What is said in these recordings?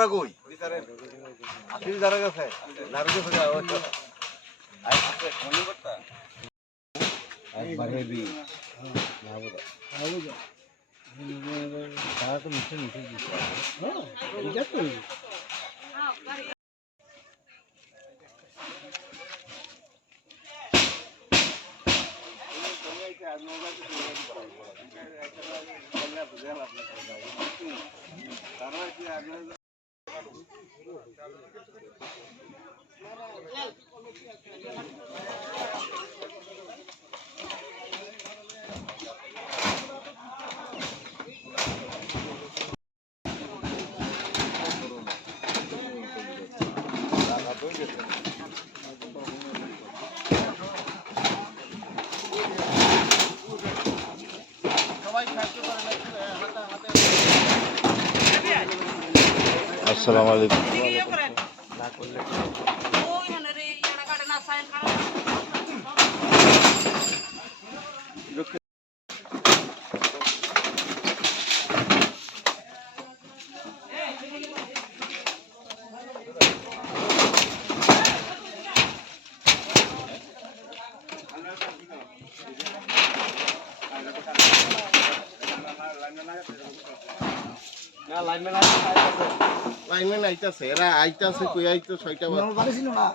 ওরা কই আসিল যারা গেছে একবার হেবি তারা তো মিশে মিশে দিচ্ছে আসসালামু আলাইকুম লাইনম্যান আইতাছে এরা আইতাছে কই আইতো 6টা বাজে ছিল না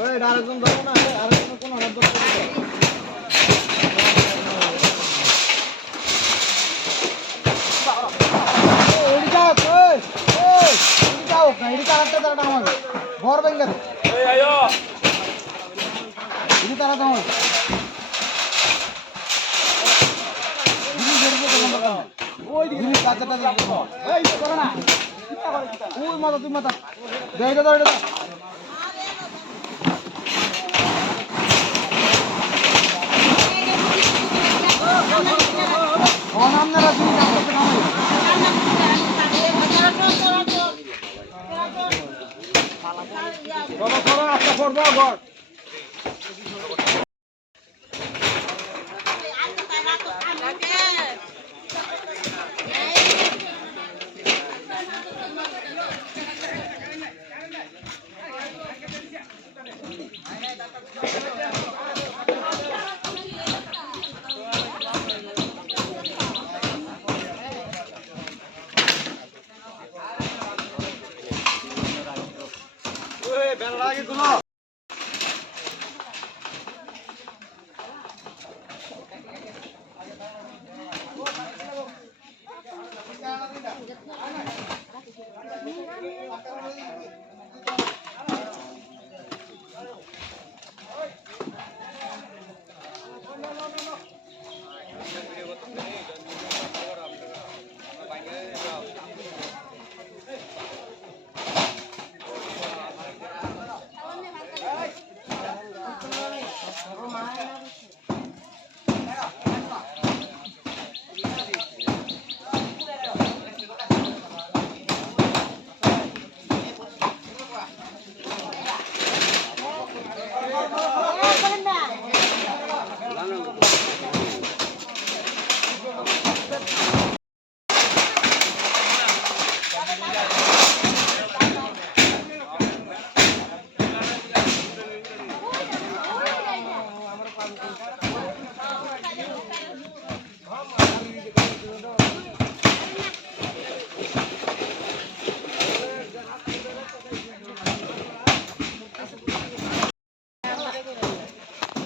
ওই আরেকজন ini তারা দাও ওই দিকে কাঁচাটা দেখো এই করো না ওই মাথা তুমি মাথা দেই দাও এটা আপনারা তুমি করতে কামাই বাবা করো একটা করবা ঘর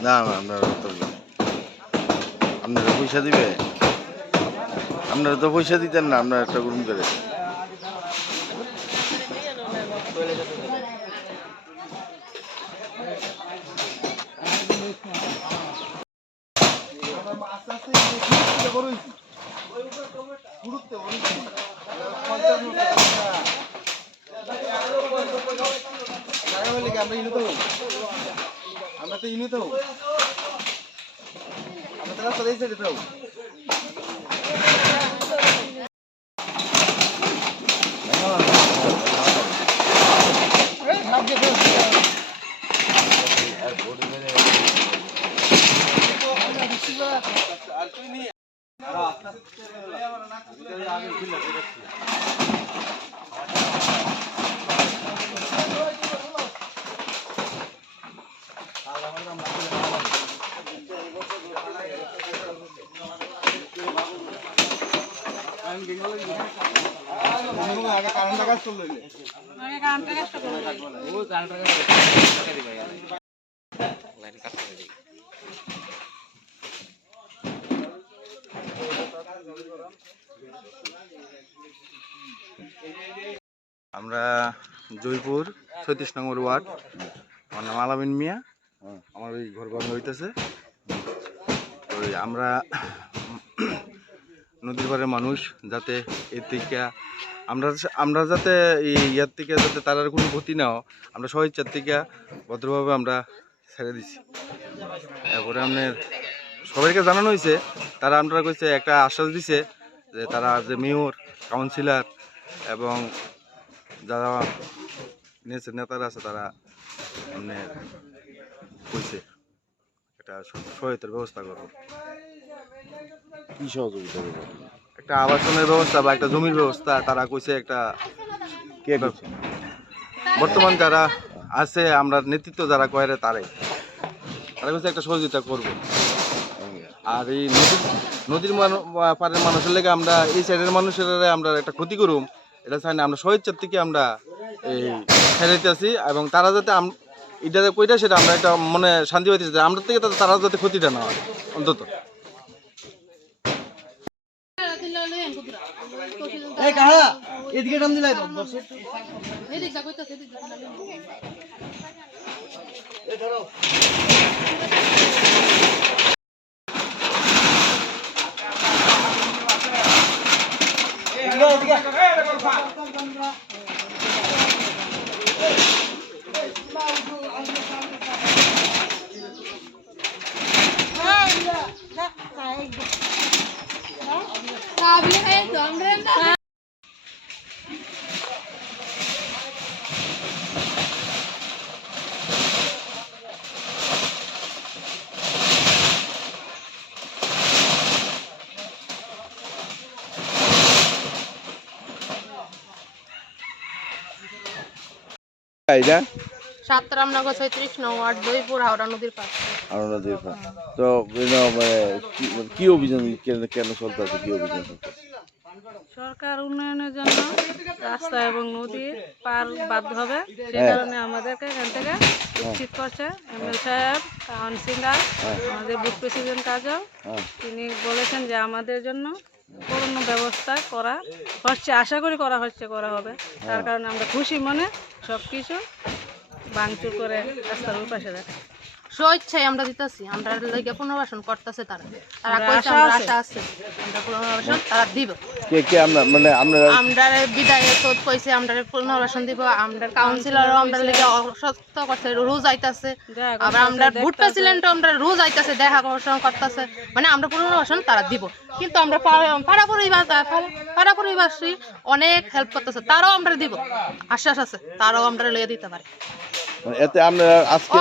না না আপনারা তো আপনারা পয়সা দিবে আপনারা তো পয়সা দিতেন না আপনারা একটা রুম করে আমরা তো ইনি তো আমরা তো রাস্তা দিয়েছি তো আমরা জয়পুর ৩৬ নম্বর ওয়ার্ড আমার নাম আলামিন মিয়া আমার ওই ঘর বাড়ি হইতেছে ওই আমরা নদীর পাড়ের মানুষ যাতে এর থেকে আমরা যাতে ইয়ার থেকে যাতে তার কোনো ক্ষতি না হয় আমরা স্বেচ্ছার থেকে ভদ্রভাবে আমরা ছেড়ে দিছি এরপরে আপনার সবাইকে জানানো হয়েছে তারা আমরা কইছে একটা আশ্বাস দিছে যে তারা যে মেয়র কাউন্সিলর এবং যারা নেতারা আছে তারা আপনার কইছে একটা সহায়তার ব্যবস্থা করবো কি সহযোগিতা করবো একটা আবাসনের ব্যবস্থা বা একটা জমির ব্যবস্থা তারা কইছে একটা কে করছে বর্তমান যারা আছে আমরা নেতৃত্ব যারা কয়রে তারাই তারা কইছে একটা সহযোগিতা করব আর এই নদীর পাড়ের মানুষের লেগে আমরা এই সাইডের মানুষের আমরা একটা ক্ষতি করুম এটা চাই না আমরা স্বেচ্ছার থেকে আমরা এই ছেড়ে আছি এবং তারা যাতে এটা কইটা সেটা আমরা একটা মনে শান্তি পাইতেছি আমরা থেকে তারা যাতে ক্ষতিটা না হয় অন্তত এই কাহা এদিকে টান দিলাই তো এদিক যা কইতাছে এদিক যা এই ধরো এটা সাত রামনগর 36 নং ওয়ার্ড দইপুর হাওড়া নদীর পাশে। নদীর পার। তো মানে কি অভিযান কেন চলতেছে, কি অভিযান চলতেছে? সরকার উন্নয়নের জন্য রাস্তা এবং নদী পার বাদ হবে, সে কারণে আমাদেরকে এখান থেকে উচিত করছে এমএল সাহেব, কাউন্সিলর, আমাদের বুথ প্রেসিডেন্ট কাজল। তিনি বলেছেন যে আমাদের জন্য পূর্ণ ব্যবস্থা করা হচ্ছে, আশা করি করা হবে। তার কারণে আমরা খুশি মনে সব কিছু ভাঙচুর করে রাস্তার ওই পাশে রাখি। স্বেচ্ছায় আমরা দিতেছি, আমরা লেগে পুনর্বাসন করতেছে তারা কইছে আমরা আশা আছে আমরা পুনর্বাসন তারা দিব। কে আমরা মানে আমরা বিধায়ক কইছে আমরা পুনর্বাসন দিব, আমরা কাউন্সিলরও আমরা লেগে অসত্য করছে, রোজ আইতাছে। আবার আমরা বুথ প্রেসিডেন্টও আমরা রোজ আইতাছে, দেখা করতেছে, মানে আমরা পুনর্বাসন তারা দিব। কিন্তু আমরা পাড়াপড়িবাসী অনেক হেল্প করতেছে, তারাও আমরা দিব, আশ্বাস আছে তারাও আমরা লেগে দিতে পারি। এতে আমরা আজকে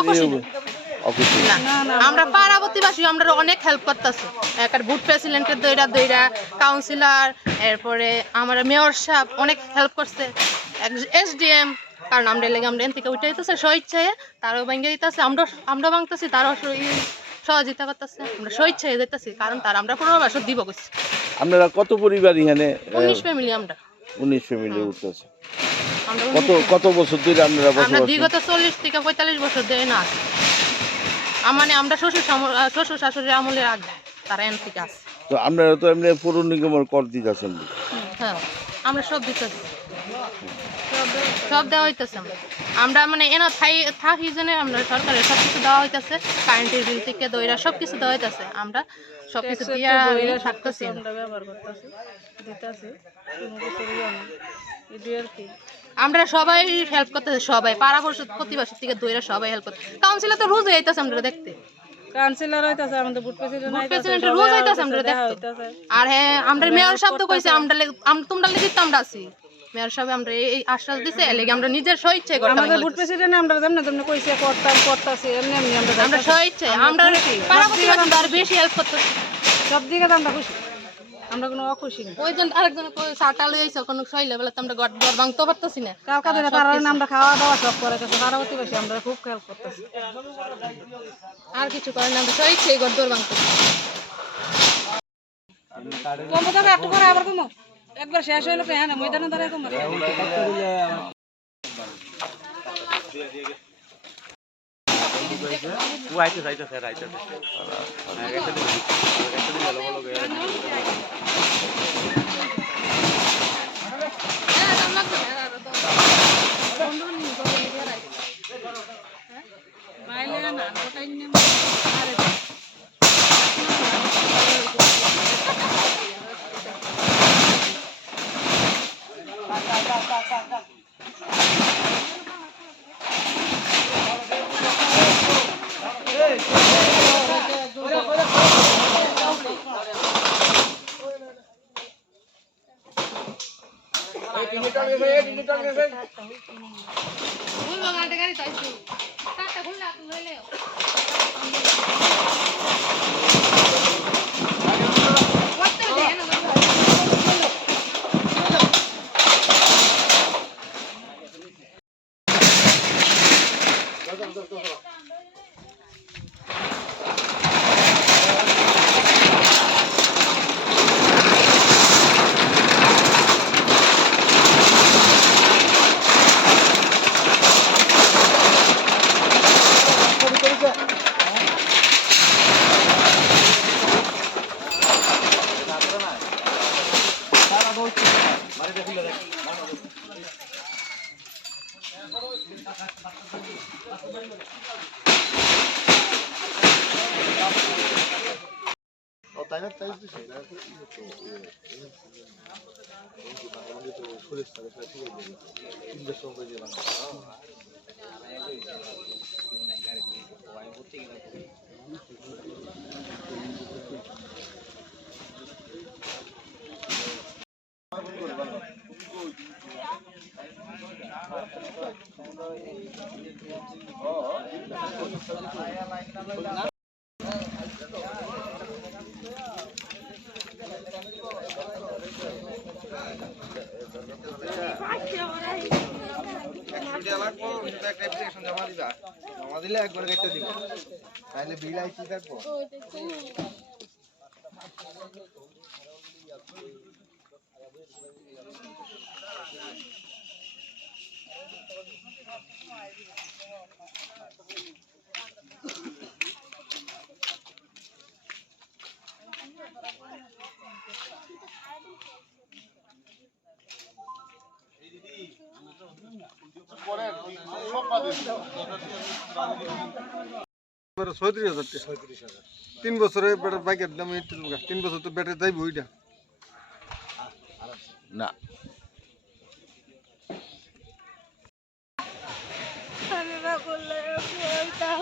আমরা পাড়াপতিবাসী আমরা অনেক হেল্প করতেছি, একটা বুথ প্রেসিডেন্টের দইরা কাউন্সিলর, এরপরে আমার মেয়র সাহেব অনেক হেল্প করছে, এসডিএম। কারণ আমরা লেগে আমরা এন থেকে উঠে দিতেছে স্বেচ্ছায়, তারাও ভেঙে দিতেছে, আমরা ভাঙতেছি, তারাও সহযোগিতা করতেছে, আমরা স্বেচ্ছায় দিতেছি, কারণ তারা আমরা পুনর্বাসন দিব করছি। আপনারা কত পরিবার এখানে? 19 ফ্যামিলি আমরা। 19 ফ্যামিলি উঠতেছে। আমরা কত বছর ধরে আপনারা আমরা বসবাস? বিগত 40 থেকে 45 বছর ধরে না আছি, মানে আমরা শ্বশুর শাশুড়ির আমলের আগে তারা এন থেকে আছে। তো আপনারা তো এমনি পৌর নিগমের কর দিতেছেন? হ্যাঁ, আমরা সব দিতেছি, সব দেওয়া হইতেছে। আমরা মানে এনা থাকি জন্য আমরা সরকারের সব কিছু দেওয়া হইতেছে, কারেন্টের বিল থেকে দইরা সব কিছু দেওয়া হইতেছে, আমরা সব কিছু দিয়ে থাকতেছি, আমরা ব্যবহার করতেছি, দিতেছি, কোনো কিছুরই অনেক ইডিয়ার কি। আমরা সবাই হেল্প করতেছি, সবাই পাড়া প্রতিবাসী থেকে দইরা সবাই হেল্প করতে। কাউন্সিলর তো রোজ আইতাছে আমরা দেখতে, কাউন্সিলর হইতাছে, আমাদের বুথ প্রেসিডেন্ট রোজ আইতাছে আমরা দেখতে। আর হ্যাঁ, আমরা মেয়র সাহেব তো কইছে তোমরা লেগে আমরা আছি, মেয়র সাহেব আমরা এই আশ্বাস দিছে, এর লাগি আমরা নিজের স্বেচ্ছায় করতে। আমাদের বুথ প্রেসিডেন্ট আমরা যেমন কইছে করতাছি, এমনি আমরা স্বেচ্ছায় আমরা পাড়া প্রতিবাসী আর বেশি হেল্প করতেছি, সব দিকে আমরা খুশি, আমরা কোনো অখুশি না। ওইজন আরেকজন সাটা লই আইছে, কোনো সইলে বলে আমরা ঘর ভাঙতে পারতেছি না, কালকা দিনে তারা আমরা খাওয়া দাওয়া সব করে গেছে, তারা প্রতিবেশী আমরা খুব হেল্প করতেছি, আর কিছু করে না, আমরা স্বেচ্ছায় ঘর ভাঙতেছি। কমো তবে একটু করে আবার কমো, একবার শেষ হইলো তো হ্যাঁ না ময়দানে দাঁড়ায় কমো। একটা অ্যাপ্লিকেশন জমা দিবা, জমা দিলে একবার কেটে দিব, তাহলে বিল আইসি থাকবো। এবারে ৩৬,০০০ টাকা ৩ বছরে ব্যাটার বাইকের দাম ৩ বছর তো ব্যাটারি যাইব ওইটা না আমি না করলে বলতাম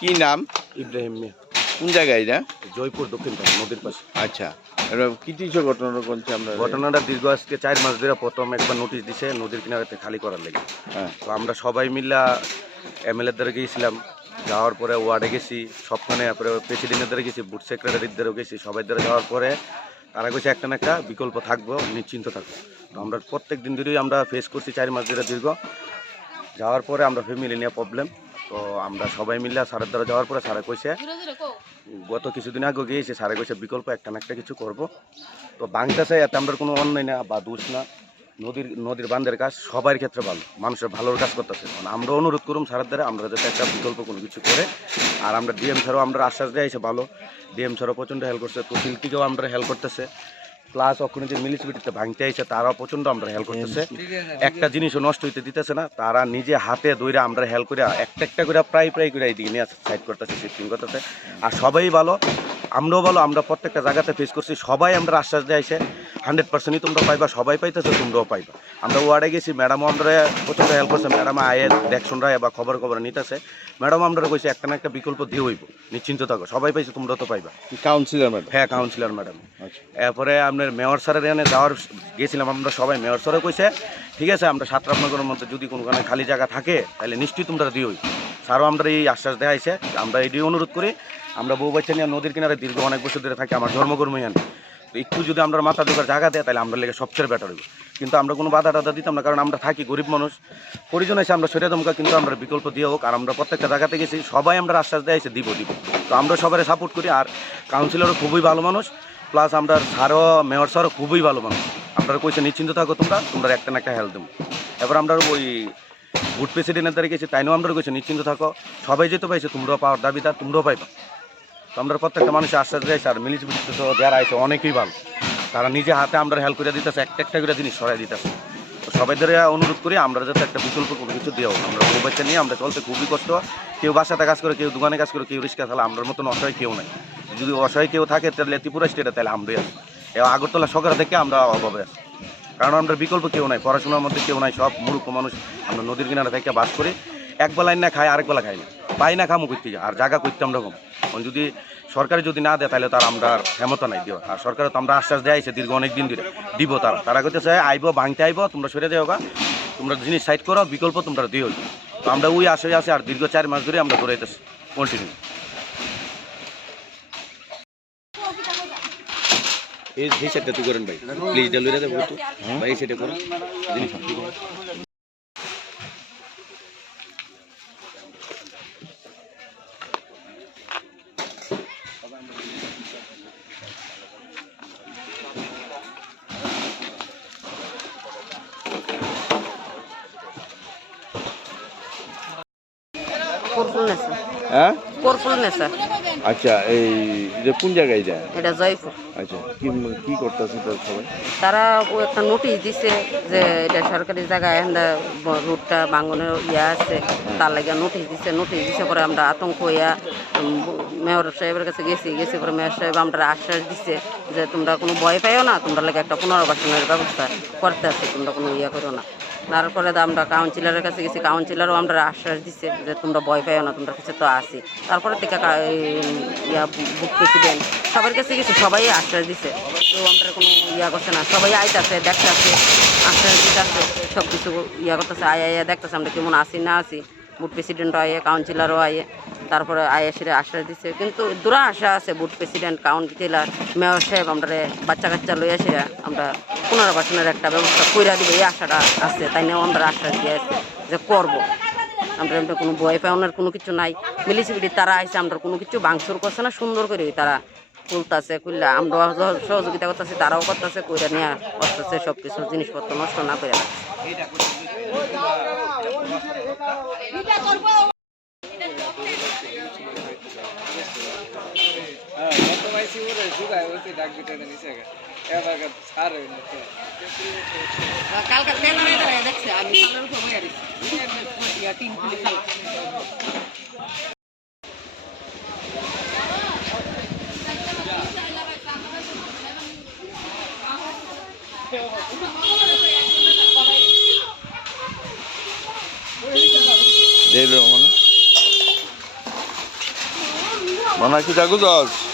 কি নাম? ইব্রাহিম মিয়া, কোন জায়গায় এটা? জয়পুর দক্ষিণ পাড়া নদীর পাশে। আচ্ছা, এটা কি দিয়েছো ঘটনাটা বলছে আমরা? ঘটনাটা দীর্ঘ আজকে 4 মাস ধরে প্রথম একবার নোটিশ দিছে নদীর কিনারাতে খালি করার লেগে। হ্যাঁ। তো আমরা সবাই মিলা এমএলএর দ্বারা গিয়েছিলাম, যাওয়ার পরে ওয়ার্ডে গেছি, সবখানে তারপরে প্রেসিডেন্টের দ্বারা গেছি, বুথ সেক্রেটারির দ্বারা গেছি, সবাই দ্বারা যাওয়ার পরে তারা কইছে একটা না একটা বিকল্প থাকবো, নিশ্চিন্ত থাকবো। তো আমরা প্রত্যেক দিন ধরেই আমরা ফেস করছি 4 মাস ধরে দীর্ঘ। যাওয়ার পরে আমরা ফ্যামিলি নিয়ে প্রবলেম, তো আমরা সবাই মিলে স্যারের দ্বারা যাওয়ার পরে স্যারে কইছে গত কিছুদিন আগে গিয়েছে, স্যারে কইছে বিকল্প একটা না একটা কিছু করবো। তো বাংলাদেশে এতে আমরা কোনো অন্যায় না বা দোষ না, নদীর বান্ধের কাজ সবার ক্ষেত্রে ভালো, মানুষের ভালোর কাজ করতেছে। আমরা অনুরোধ করুম স্যারের দ্বারা আমরা যাতে একটা বিকল্প কোনো কিছু করে। আর আমরা ডিএম স্যারও আমরা আশ্বাস দেওয়া হয়েছে ভালো, ডিএম স্যারও প্রচণ্ড হেল্প করছে, তহসিল থেকেও আমরা হেল্প করতেছে, প্লাস ওখানে যে মিউনিসিপ্যালিটিতে ভাঙতে আইছে তারাও প্রচণ্ড আমরা হেল্প করতেছে। একটা জিনিসও নষ্ট হইতে দিতেছে না, তারা নিজে হাতে দইরা আমরা হেল্প করে একটা করে প্রায় করে এইদিকে নিয়ে সাইড করতেছে, শিফটিং করতেছে। আর সবাই ভালো, আমরাও ভালো, আমরা প্রত্যেকটা জায়গাতে ফেস করছি, সবাই আমরা আশ্বাস দেয়াইছে 100%ই তোমরা পাইবা, সবাই পাইতেছে, তোমরাও পাইবা। আমরা ওয়ার্ডে গেছি, ম্যাডামও আমরা প্রচণ্ড হেল্প করছে, ম্যাডাম আয়ে দেখশন রায় বা খবর নিতেছে, ম্যাডাম আমরা কইছে একটা না একটা বিকল্প দিয়ে হইব, নিশ্চিন্ত থাকো, সবাই পাইছে, তোমরাও তো পাইবা। Councillor madam? হ্যাঁ, কাউন্সিলর ম্যাডাম। আচ্ছা। এরপরে আপনার মেয়র স্যারের এখানে যাওয়ার গেছিলাম আমরা সবাই, মেয়র স্যারও কইছে ঠিক আছে আমরা 7 রামনগরের মধ্যে যদি কোনোখানে খালি জায়গা থাকে তাহলে নিশ্চয়ই তোমরা দিওই। স্যারও আমরা এই আশ্বাস দেওয়া হয়েছে, আমরা এটি অনুরোধ করি। আমরা বউ বাচ্চা নিয়ে নদীর কিনারে দীর্ঘ অনেক বছর ধরে থাকি, আমার ধর্মকর্মী আনি, তো একটু যদি আমরা মাথা ঢোকার জায়গা দেয় তাহলে আমরা লেগে সবচেয়ে বেটার হইব। কিন্তু আমরা কোনো বাধা টাধা দিতাম না, কারণ আমরা থাকি গরিব মানুষ, পরিজন এসে আমরা সরিয়ে দমকা, কিন্তু আমরা বিকল্প দিয়ে হোক। আর আমরা প্রত্যেকটা জায়গাতে গেছি, সবাই আমরা আশ্বাস দেওয়া হয়েছে দিব। তো আমরা সবাই সাপোর্ট করি। আর কাউন্সিলরও খুবই ভালো মানুষ, প্লাস আমরা স্যারও মেয়র স্যারও খুবই ভালো মানুষ। আমরা কইছে নিশ্চিন্ত থাকো, তোমরা একটা না একটা হেল্প দেবো। এবার আমরা ওই বুথ প্রেসিডেন্টের দ্বারা গেছি, তাইও আমরা কইছে নিশ্চিন্ত থাকো, সবাই যেতে পাইছে, তোমরাও পাওয়ার দাবিদার, তোমরাও পাইবা। তো আমরা প্রত্যেকটা মানুষের আশ্বাস দিয়েছি। আর মিউনিসিপ্যালিটি তো যারা আছে অনেকেই ভালো, তারা নিজে হাতে আমরা হেল্প করে দিতেছে, একটা করে জিনিস সরাই দিতেছে। তো সবাই ধরে অনুরোধ করি আমরা যাতে একটা বিকল্প কোনো কিছু দেওয়া, আমরা বউ বাচ্চা নিয়ে আমরা চলতে খুবই কষ্ট। কেউ বাসাতে কাজ করে, কেউ দোকানে কাজ করে, কেউ রিক্সা চালা, আমরা মতন অসহায় কেউ নাই। যদি অসহায় কেউ থাকে তাহলে ত্রিপুরা স্টেটে, তাহলে আমরাই আছি। এবং আগরতলা সকাল থেকে আমরা অভাবে আছি, কারণ আমরা বিকল্প কেউ নাই, পড়াশোনার মধ্যে কেউ নাই, সব মূর্খ মানুষ। আমরা নদীর কিনারে থেকে বাস করি, একবেলা না খাই, আরেকবেলা খাই না, পাই না খামো করতে, আর জায়গা করতে আমরা কম। যদি সরকারে যদি না দেয় তাহলে তার আমরা ক্ষমতা নাই দেওয়া। আর সরকারে তো আমরা আশ্বাস দেওয়া হয়েছে দীর্ঘ অনেক দিন ধরে দিব, তারা করতেছে আইব ভাঙতে আইব, তোমরা সরে দেওয়া, তোমরা জিনিস সাইড করো, বিকল্প তোমরা দিও। তো আমরা ওই আশায় আছি। আর দীর্ঘ 4 মাস ধরে আমরা দৌড়াইতেছি কন্টিনিউ। এই সেটটা তুই করেন ভাই, প্লিজ ডেলিভারি দেবো তো ভাই, এই সেটা করুন জিনিস। করফুলনেসা, হ্যাঁ, করফুলনেসা, আচ্ছা। এই যে কোন জায়গায় যায়? এটা জয়পুর। আচ্ছা, কি করতেছে সবাই? তারা একটা নোটিশ দিছে যে এটা সরকারি জায়গায় রুটটা ভাঙনের আছে, তার লাগে নোটিশ দিছে পরে আমরা আতঙ্ক হইয়া মেয়র সাহেবের কাছে গেছি পরে মেয়র সাহেব আমরা আশ্বাস দিছে যে তোমরা কোনো ভয় পাইও না, তোমরা লাগে একটা পুনর্বাসনের ব্যবস্থা করতে আছে, তোমরা কোনো করো না। তারপরে আমরা কাউন্সিলরের কাছে গেছি, কাউন্সিলরও আমরা আশ্বাস দিচ্ছে যে তোমরা ভয় পাইও না, তোমরা কাছে তো আসি। তারপরে থেকে বুথ প্রেসিডেন্ট সবার কাছে গেছি, সবাই আশ্বাস দিছে। তো আমরা কোনো করছে না, সবাই আইতাছে, দেখতেছে, আশ্বাস দিতেছে, সব কিছু করতেছে, আয়া দেখতেছে আমরা কেমন আসি না আসি। বুথ প্রেসিডেন্টও আয়ে, কাউন্সিলরও আয়ে, তারপরে সেটা আশ্বাস দিচ্ছে। কিন্তু দূরা আশা আছে বুথ প্রেসিডেন্ট, কাউন্সিলর, মেয়র সাহেব আমরা বাচ্চা কাচ্চা লইয়া সেরা আমরা পুনর্বাসনের একটা ব্যবস্থা কইরা দিব, এই আশাটা আছে। তাই নিয়েও আমরা আশ্বাস দিয়ে আসছি যে করবো। আমরা কোনো ভয় পাওয়ানোর কোনো কিছু নাই। মিউনিসিপ্যালিটি তারা আইসে, আমরা কোনো কিছু ভাঙচুর করছে না, সুন্দর করে তারা তুলতেছে, খুললে আমরা সহযোগিতা করতেছি, তারাও করতেছে, কইরা নিয়ে করতেছে, সব কিছু জিনিসপত্র নষ্ট না করে দেব রহমান Mana kita gudos.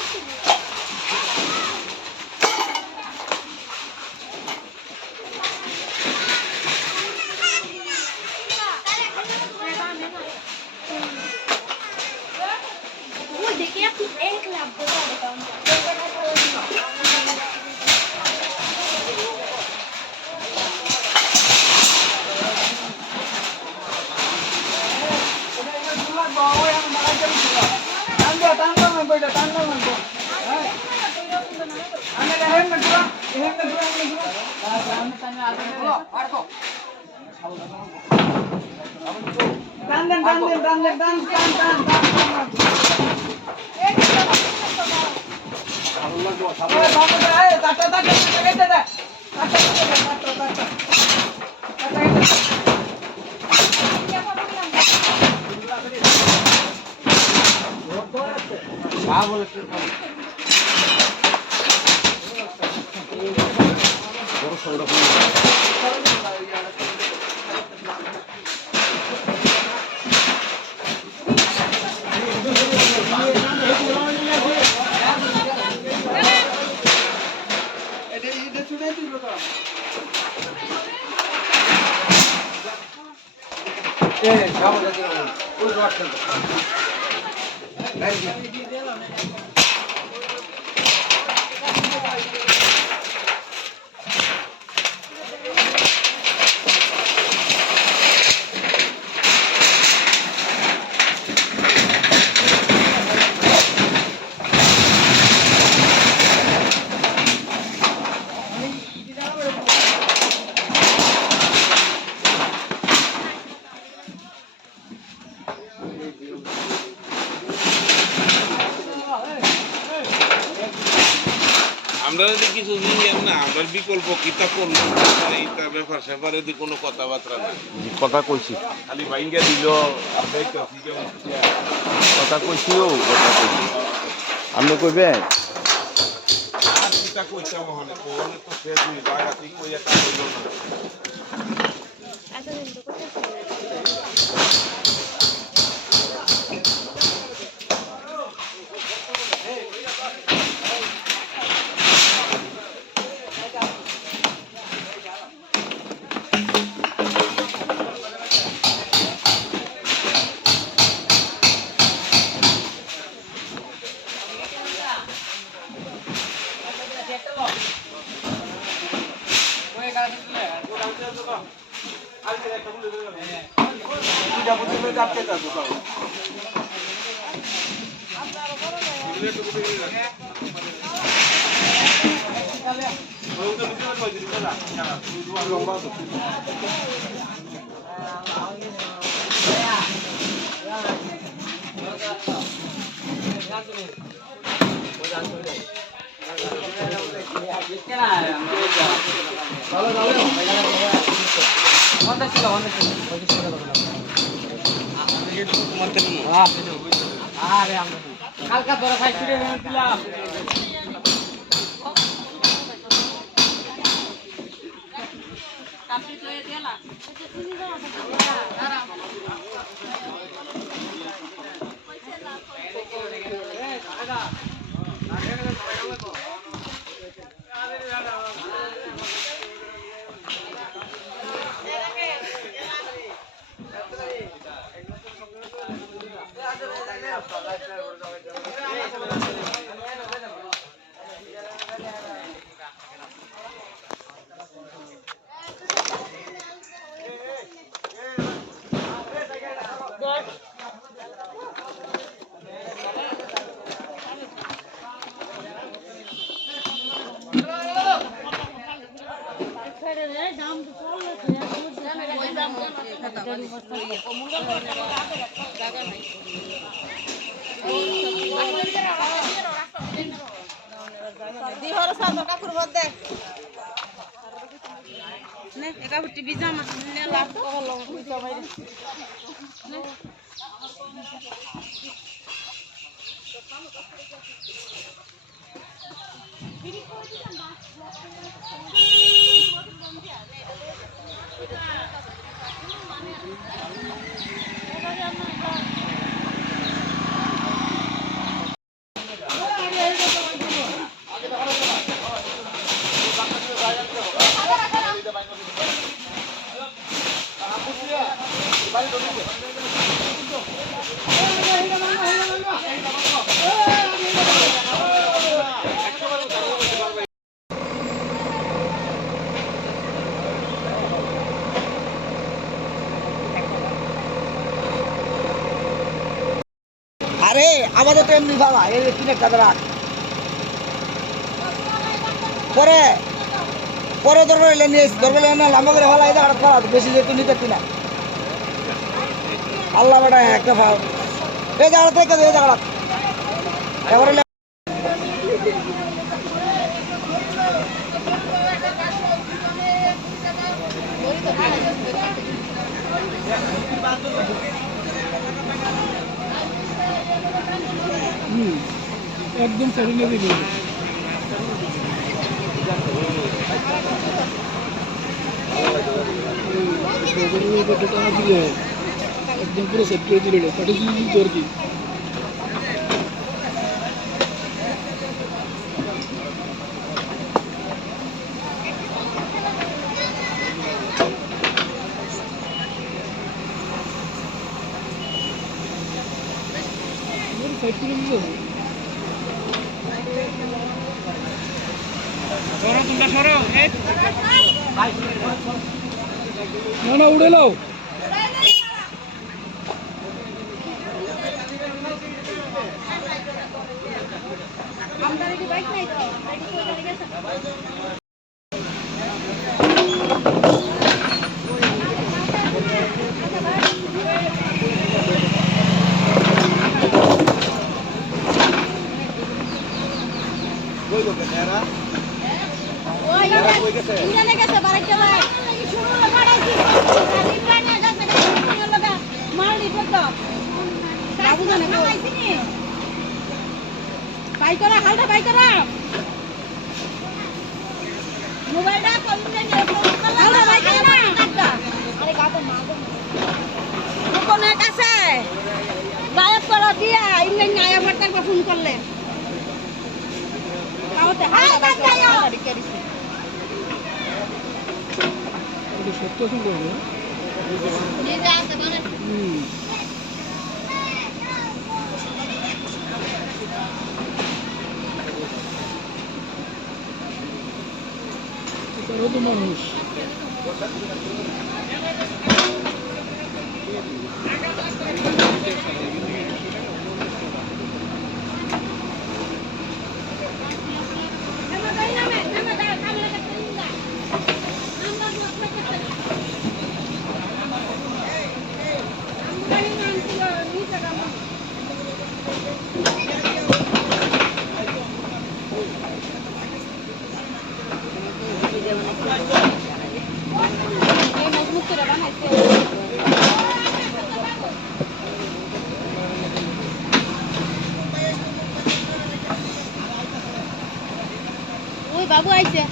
আমরা যদি কিছু নিয়ে না আমরা বিকল্প কিতাব করলাম এইটা ব্যাপার সেপারে যদি কোনো কথাবার্তা নাই কথা কইছি খালি ভাইঙ্গা দিল কথা কইছিও কথা কইছি আপনি কইবেন আর কিতা কইতাম হলে কোনে তো শেষ হই জায়গাতেই কইয়া কাজ হইল না কালকা ধরে খাই ছুটে দিলাম আপাতত এমনি বাবা এই টিনের কাজে রাখ পরে পরে দরকার হইলে নিয়ে দরকার হইলে না লাম্বা করে ভালো এই জায়গাটা করা বেশি যেহেতু নিতে না আল্লাহ বেটা একটা এই জায়গাটা থেকে এই জায়গাটা এবারে একদম চালিয়ে দিবি একদম পুরো সেট করে দিল পাঠিয়ে দিল তোর কি সাইড করে দিল না না উড়ে লাও ফোন করলে সত্য শুনতে হবে তারও তো মানুষ ওই বাবু আইছে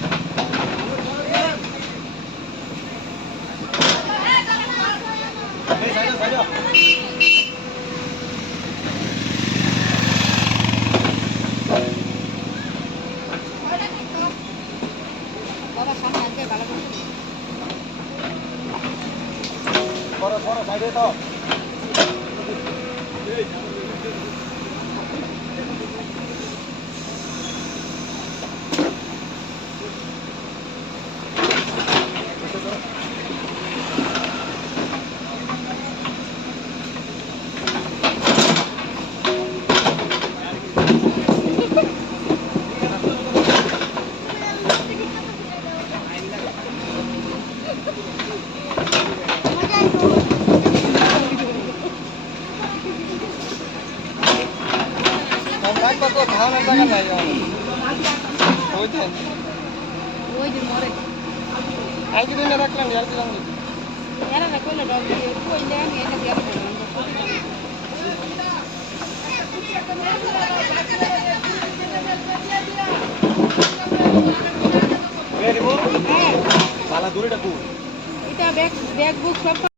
ওই যে মরে একদিন রাখলাম আর দিলাম এরা না কইলে ডগ দিয়ে কইলে আমি এটা দিয়ে পালা দূরে ডাকু এটা ব্যাগ বুক সব